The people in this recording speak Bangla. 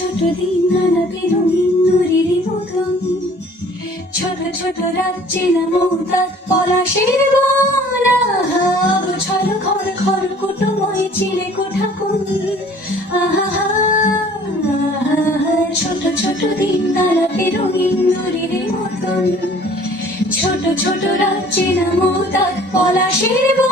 ছোট দিন আলাপে রঙিন নুরির মতন, ছোট ছোট রাজ্যে নামতাত পলাশের বলা, ছল খর খর কুটুময় চিরে কোঠা কুল। আহা, ছোট ছোট দিন আলাপে রঙিন নুরির মতন, ছোট ছোট রাজ্যে নামতাত পলাশের বলা।